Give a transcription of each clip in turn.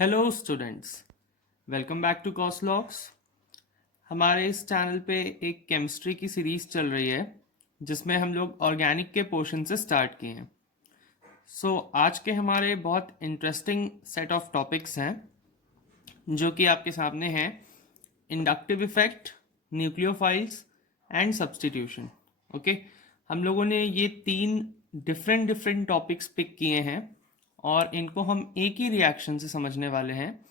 Hello students, welcome back to Coslogs. हमारे इस channel पे एक केमिस्ट्री की सीरीज़ चल रही है जिसमें हम लोग ऑर्गेनिक के पोर्शन से स्टार्ट किए हैं। आज के हमारे बहुत इंटरेस्टिंग सेट ऑफ टॉपिक्स हैं जो कि आपके सामने हैं। Inductive effect, nucleophiles and substitution. Okay, हम लोगों ने ये तीन डिफरेंट डिफरेंट टॉपिक्स पिक किए हैं और इनको हम एक ही रिएक्शन से समझने वाले हैं।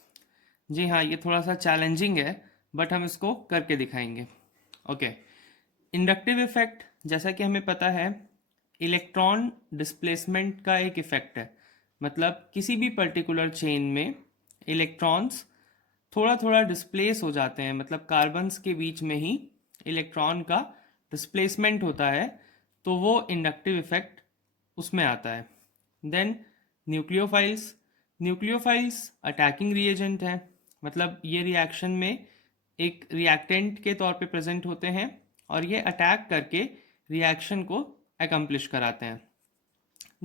जी हाँ, ये थोड़ा सा चैलेंजिंग है बट हम इसको करके दिखाएंगे। ओके, इंडक्टिव इफेक्ट जैसा कि हमें पता है इलेक्ट्रॉन डिस्प्लेसमेंट का एक इफेक्ट है। मतलब किसी भी पर्टिकुलर चेन में इलेक्ट्रॉन्स थोड़ा थोड़ा डिस्प्लेस हो जाते हैं, मतलब कार्बन्स के बीच में ही इलेक्ट्रॉन का डिस्प्लेसमेंट होता है, तो वो इंडक्टिव इफेक्ट उसमें आता है। Then nucleophiles, nucleophiles attacking reagent है, मतलब ये रिएक्शन में एक रिएक्टेंट के तौर पे प्रेजेंट होते हैं और ये अटैक करके रिएक्शन को अकम्प्लिश कराते हैं।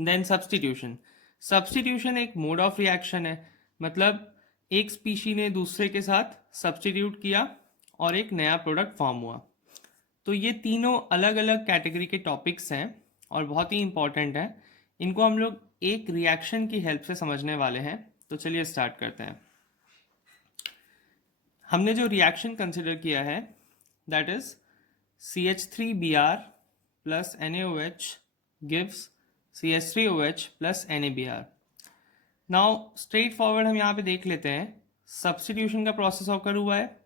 देन सब्स्टिट्यूशन, सब्स्टिट्यूशन एक मोड ऑफ रिएक्शन है, मतलब एक स्पीशी ने दूसरे के साथ सब्स्टिट्यूट किया और एक नया प्रोडक्ट फॉर्म हुआ। तो ये तीनों अलग अलग कैटेगरी के टॉपिक्स हैं और बहुत ही इंपॉर्टेंट हैं। इनको हम लोग एक रिएक्शन की हेल्प से समझने वाले हैं। तो चलिए स्टार्ट करते हैं। हमने जो रिएक्शन कंसिडर किया है that is CH3Br plus NaOH gives CH3OH plus NaBr। Now straight forward हम यहाँ पे देख लेते हैं, सब्स्टिट्यूशन का प्रोसेस ऑकर हुआ है।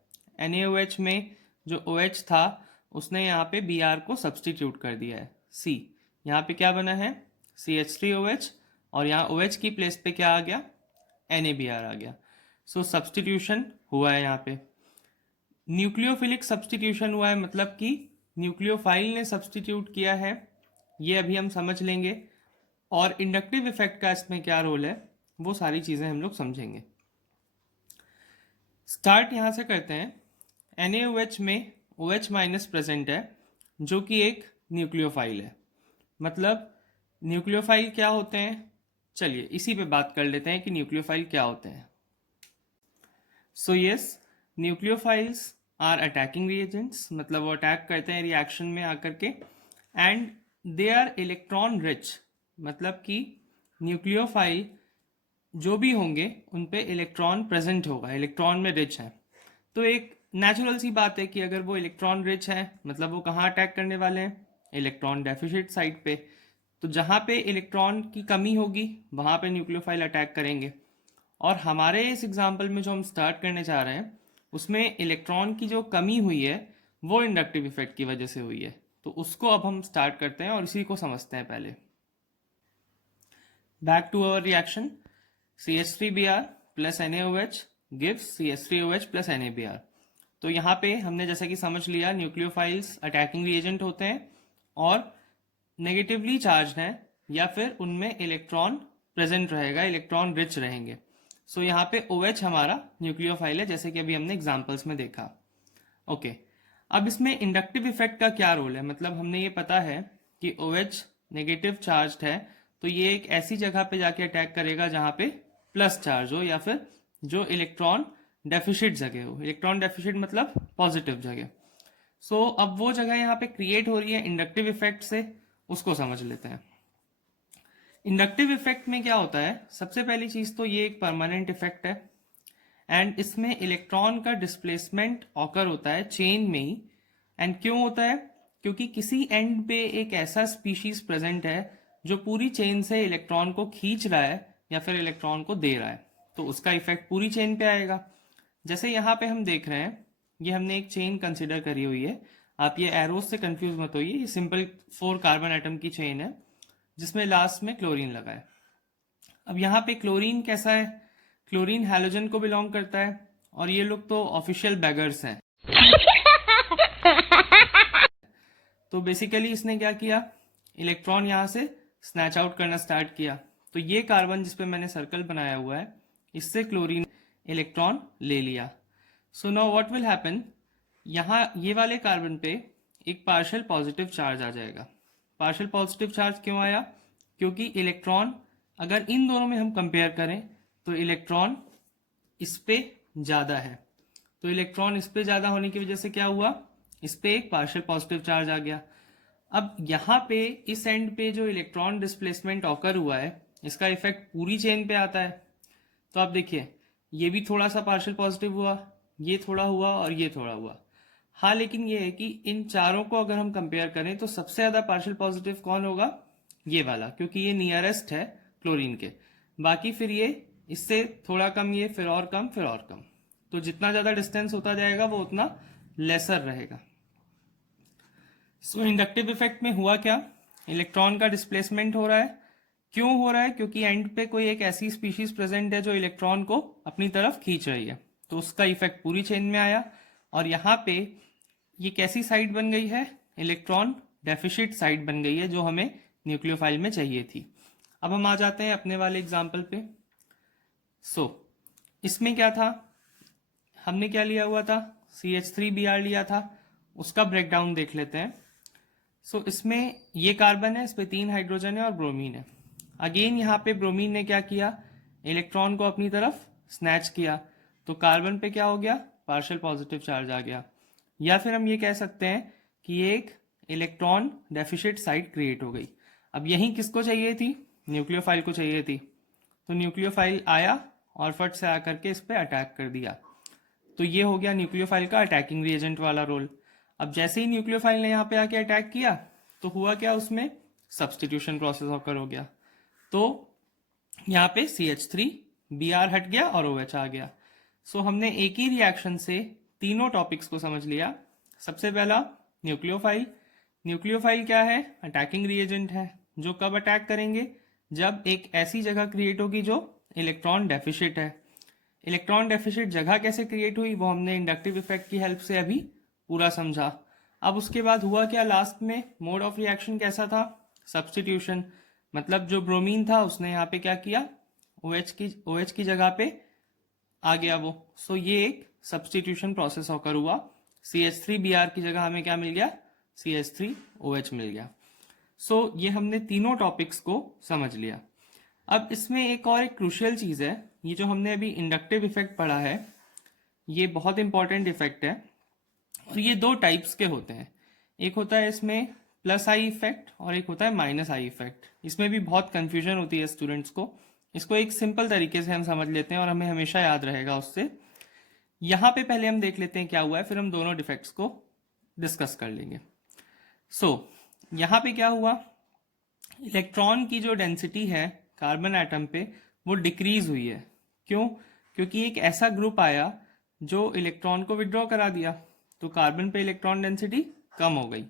NaOH में जो OH था उसने यहाँ पे Br को सब्स्टिट्यूट कर दिया है। C यहाँ पे क्या बना है CH3OH और यहाँ OH की प्लेस पे क्या आ गया NaBr आ गया। सो सब्स्टिट्यूशन हुआ है यहाँ पे। न्यूक्लियोफिलिक सब्स्टिट्यूशन हुआ है, मतलब कि न्यूक्लियोफाइल ने सब्स्टिट्यूट किया है, ये अभी हम समझ लेंगे। और इंडक्टिव इफेक्ट का इसमें क्या रोल है वो सारी चीज़ें हम लोग समझेंगे। स्टार्ट यहाँ से करते हैं। NaOH में OH माइनस प्रेजेंट है जो कि एक न्यूक्लियोफाइल है। मतलब न्यूक्लियोफाइल क्या होते हैं, चलिए इसी पे बात कर लेते हैं कि न्यूक्लियोफाइल क्या होते हैं। So yes, nucleophiles are attacking reagents, मतलब वो अटैक करते हैं रिएक्शन में आकर के। And they are electron rich, मतलब कि न्यूक्लियोफाइल जो भी होंगे उन पे इलेक्ट्रॉन प्रेजेंट होगा, इलेक्ट्रॉन में रिच है। तो एक नेचुरल सी बात है कि अगर वो इलेक्ट्रॉन रिच है मतलब वो कहाँ अटैक करने वाले हैं, इलेक्ट्रॉन डेफिसिट साइड पे। तो जहाँ पे इलेक्ट्रॉन की कमी होगी वहाँ पे न्यूक्लियोफाइल अटैक करेंगे। और हमारे इस एग्जाम्पल में जो हम स्टार्ट करने जा रहे हैं उसमें इलेक्ट्रॉन की जो कमी हुई है वो इंडक्टिव इफेक्ट की वजह से हुई है। तो उसको अब हम स्टार्ट करते हैं और इसी को समझते हैं पहले। Back to our reaction, CH3Br plus NaOH gives CH3OH plus NaBr। तो यहाँ पे हमने जैसा कि समझ लिया न्यूक्लियोफाइल्स अटैकिंग रिएजेंट होते हैं और नेगेटिवली चार्ज हैं या फिर उनमें इलेक्ट्रॉन प्रेजेंट रहेगा, इलेक्ट्रॉन रिच रहेंगे। सो यहाँ पे OH हमारा न्यूक्लियोफाइल है जैसे कि अभी हमने एग्जाम्पल्स में देखा। ओके, अब इसमें इंडक्टिव इफेक्ट का क्या रोल है, मतलब हमने ये पता है कि OH नेगेटिव चार्ज है तो ये एक ऐसी जगह पे जाके अटैक करेगा जहाँ पे प्लस चार्ज हो या फिर जो इलेक्ट्रॉन डेफिसिट जगह हो। इलेक्ट्रॉन डेफिसिट मतलब पॉजिटिव जगह। अब वो जगह यहाँ पे क्रिएट हो रही है इंडक्टिव इफेक्ट से, उसको समझ लेते हैं। इंडक्टिव इफेक्ट में क्या होता है, सबसे पहली चीज तो ये एक परमानेंट इफेक्ट है एंड इसमें इलेक्ट्रॉन का डिस्प्लेसमेंट ऑकर होता है चेन में ही। एंड क्यों होता है, क्योंकि किसी एंड पे एक ऐसा स्पीशीज प्रेजेंट है जो पूरी चेन से इलेक्ट्रॉन को खींच रहा है या फिर इलेक्ट्रॉन को दे रहा है, तो उसका इफेक्ट पूरी चेन पे आएगा। जैसे यहाँ पे हम देख रहे हैं, ये हमने एक चेन कंसिडर करी हुई है। आप ये एरोज से कंफ्यूज मत होइए, ये सिंपल 4 कार्बन एटम की चेन है जिसमें लास्ट में क्लोरीन लगा है। अब यहाँ पे क्लोरीन कैसा है, क्लोरीन हैलोजन को बिलोंग करता है और ये लोग तो ऑफिशियल बैगर्स हैं। तो बेसिकली इसने क्या किया, इलेक्ट्रॉन यहाँ से स्नैच आउट करना स्टार्ट किया। तो ये कार्बन जिस पे मैंने सर्कल बनाया हुआ है इससे क्लोरीन इलेक्ट्रॉन ले लिया। So now what will happen, यहाँ ये वाले कार्बन पे एक पार्शियल पॉजिटिव चार्ज आ जाएगा। पार्शियल पॉजिटिव चार्ज क्यों आया, क्योंकि इलेक्ट्रॉन अगर इन दोनों में हम कंपेयर करें तो इलेक्ट्रॉन इस पे ज़्यादा है, तो इलेक्ट्रॉन इस पे ज़्यादा होने की वजह से क्या हुआ, इस पे एक पार्शियल पॉजिटिव चार्ज आ गया। अब यहाँ पे इस एंड पे जो इलेक्ट्रॉन डिस्प्लेसमेंट ऑकर हुआ है, इसका इफेक्ट पूरी चेन पे आता है। तो आप देखिए, ये भी थोड़ा सा पार्शियल पॉजिटिव हुआ, ये थोड़ा हुआ और ये थोड़ा हुआ। हाँ, लेकिन ये है कि इन चारों को अगर हम कंपेयर करें तो सबसे ज़्यादा पार्शियल पॉजिटिव कौन होगा, ये वाला, क्योंकि ये नियरेस्ट है क्लोरीन के। बाकी फिर ये इससे थोड़ा कम, ये फिर और कम, फिर और कम। तो जितना ज़्यादा डिस्टेंस होता जाएगा वो उतना लेसर रहेगा। सो इंडक्टिव इफेक्ट में हुआ क्या, इलेक्ट्रॉन का डिस्प्लेसमेंट हो रहा है। क्यों हो रहा है, क्योंकि एंड पे कोई एक ऐसी स्पीशीज प्रेजेंट है जो इलेक्ट्रॉन को अपनी तरफ खींच रही है, तो उसका इफेक्ट पूरी चेन में आया। और यहाँ पे ये कैसी साइड बन गई है, इलेक्ट्रॉन डेफिशिट साइड बन गई है, जो हमें न्यूक्लियोफाइल में चाहिए थी। अब हम आ जाते हैं अपने वाले एग्जाम्पल पे। इसमें क्या था, हमने क्या लिया हुआ था, CH3Br लिया था, उसका ब्रेकडाउन देख लेते हैं। इसमें ये कार्बन है, इस पे 3 हाइड्रोजन है और ब्रोमीन है। अगेन यहाँ पे ब्रोमीन ने क्या किया, इलेक्ट्रॉन को अपनी तरफ स्नैच किया, तो कार्बन पे क्या हो गया, पार्शियल पॉजिटिव चार्ज आ गया। या फिर हम ये कह सकते हैं कि एक इलेक्ट्रॉन डेफिशिट साइड क्रिएट हो गई। अब यही किसको चाहिए थी, न्यूक्लियोफाइल को चाहिए थी। तो न्यूक्लियोफाइल आया और फट से आकर के इस पर अटैक कर दिया। तो ये हो गया न्यूक्लियोफाइल का अटैकिंग रिएजेंट वाला रोल। अब जैसे ही न्यूक्लियोफाइल ने यहाँ पे आके अटैक किया, तो हुआ क्या, उसमें सब्स्टिट्यूशन प्रोसेस ऑकर हो गया। तो यहाँ पे CH3Br हट गया और OH आ गया। हमने एक ही रिएक्शन से तीनों टॉपिक्स को समझ लिया। सबसे पहला न्यूक्लियोफाइल। न्यूक्लियोफाइल क्या है, अटैकिंग रिएजेंट है, जो कब अटैक करेंगे, जब एक ऐसी जगह क्रिएट होगी जो इलेक्ट्रॉन डेफिशिट है। इलेक्ट्रॉन डेफिशिट जगह कैसे क्रिएट हुई, वो हमने इंडक्टिव इफेक्ट की हेल्प से अभी पूरा समझा। अब उसके बाद हुआ क्या, लास्ट में मोड ऑफ रिएक्शन कैसा था, सब्स्टिट्यूशन। मतलब जो ब्रोमीन था उसने यहाँ पे क्या किया, OH की जगह पे आ गया वो। ये एक सब्स्टिट्यूशन प्रोसेस होकर हुआ। CH3Br की जगह हमें क्या मिल गया, CH3OH मिल गया। ये हमने तीनों टॉपिक्स को समझ लिया। अब इसमें एक क्रूशियल चीज़ है, ये जो हमने अभी इंडक्टिव इफेक्ट पढ़ा है, ये बहुत इंपॉर्टेंट इफेक्ट है। और ये 2 टाइप्स के होते हैं, एक होता है इसमें प्लस आई इफेक्ट और एक होता है माइनस आई इफेक्ट। इसमें भी बहुत कंफ्यूजन होती है स्टूडेंट्स को। इसको एक सिंपल तरीके से हम समझ लेते हैं और हमें हमेशा याद रहेगा उससे। यहाँ पे पहले हम देख लेते हैं क्या हुआ है, फिर हम दोनों डिफेक्ट्स को डिस्कस कर लेंगे। यहाँ पे क्या हुआ, इलेक्ट्रॉन की जो डेंसिटी है कार्बन एटम पे वो डिक्रीज हुई है। क्यों, क्योंकि एक ऐसा ग्रुप आया जो इलेक्ट्रॉन को विड्रॉ करा दिया, तो कार्बन पे इलेक्ट्रॉन डेंसिटी कम हो गई।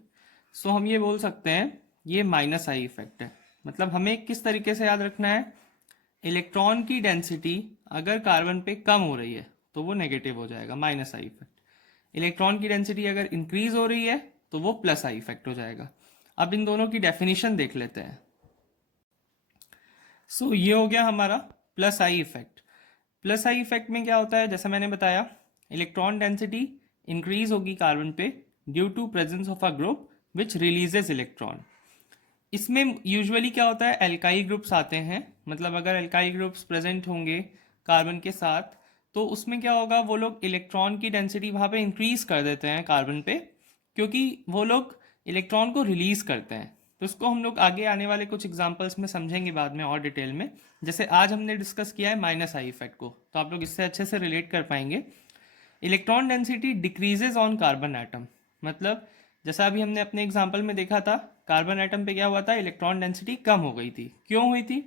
हम ये बोल सकते हैं ये माइनस आई इफेक्ट है। मतलब हमें किस तरीके से याद रखना है, इलेक्ट्रॉन की डेंसिटी अगर कार्बन पे कम हो रही है तो वो नेगेटिव हो जाएगा, माइनस आई इफेक्ट। इलेक्ट्रॉन की डेंसिटी अगर इंक्रीज हो रही है तो वो प्लस आई इफेक्ट हो जाएगा। अब इन दोनों की डेफिनेशन देख लेते हैं। ये हो गया हमारा plus I effect. Plus I effect में क्या होता है, जैसा मैंने बताया, इलेक्ट्रॉन डेंसिटी इंक्रीज होगी कार्बन पे due to presence of a group which releases electron. इसमें यूजुअली क्या होता है, एल्काइल ग्रुप्स आते हैं। मतलब अगर एल्काइल ग्रुप्स प्रेजेंट होंगे कार्बन के साथ, तो उसमें क्या होगा, वो लोग इलेक्ट्रॉन की डेंसिटी वहाँ पे इंक्रीज कर देते हैं कार्बन पे, क्योंकि वो लोग इलेक्ट्रॉन को रिलीज करते हैं। तो इसको हम लोग आगे आने वाले कुछ एग्जांपल्स में समझेंगे बाद में और डिटेल में। जैसे आज हमने डिस्कस किया है माइनस आई इफेक्ट को, तो आप लोग इससे अच्छे से रिलेट कर पाएंगे। Electron density decreases on carbon atom. मतलब जैसा अभी हमने अपने एग्जाम्पल में देखा था, कार्बन एटम पे क्या हुआ था, इलेक्ट्रॉन डेंसिटी कम हो गई थी। क्यों हुई थी,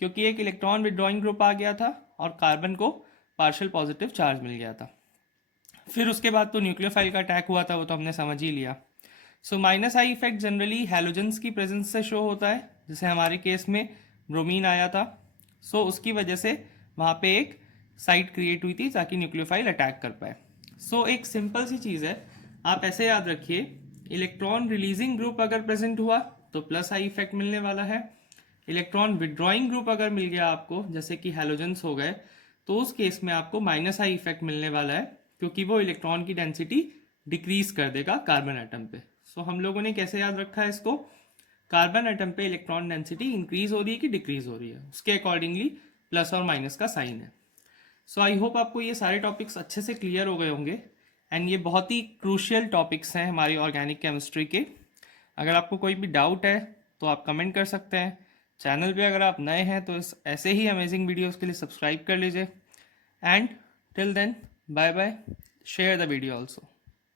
क्योंकि एक इलेक्ट्रॉन विड्रॉइंग ग्रुप आ गया था और कार्बन को पार्शियल पॉजिटिव चार्ज मिल गया था। फिर उसके बाद तो न्यूक्लियोफाइल का अटैक हुआ था, वो तो हमने समझ ही लिया। Minus I effect generally halogens की प्रेजेंस से शो होता है, जैसे हमारे केस में ब्रोमीन आया था। उसकी वजह से वहाँ पे एक साइट क्रिएट हुई थी ताकि न्यूक्लियोफाइल अटैक कर पाए। एक सिंपल सी चीज़ है, आप ऐसे याद रखिए, इलेक्ट्रॉन रिलीजिंग ग्रुप अगर प्रेजेंट हुआ तो प्लस आई इफेक्ट मिलने वाला है। इलेक्ट्रॉन विड्रॉइंग ग्रुप अगर मिल गया आपको, जैसे कि हैलोजेंस हो गए, तो उस केस में आपको माइनस आई इफेक्ट मिलने वाला है, क्योंकि वो इलेक्ट्रॉन की डेंसिटी डिक्रीज कर देगा कार्बन एटम पे। हम लोगों ने कैसे याद रखा है इसको, कार्बन एटम पे इलेक्ट्रॉन डेंसिटी इंक्रीज हो रही है कि डिक्रीज हो रही है, उसके अकॉर्डिंगली प्लस और माइनस का साइन है। सो आई होप आपको ये सारे टॉपिक्स अच्छे से क्लियर हो गए होंगे एंड ये बहुत ही क्रूशियल टॉपिक्स हैं हमारी ऑर्गेनिक केमिस्ट्री के। अगर आपको कोई भी डाउट है तो आप कमेंट कर सकते हैं। चैनल पे अगर आप नए हैं तो इस ऐसे ही अमेजिंग वीडियोस के लिए सब्सक्राइब कर लीजिए and till then bye bye, share the video also.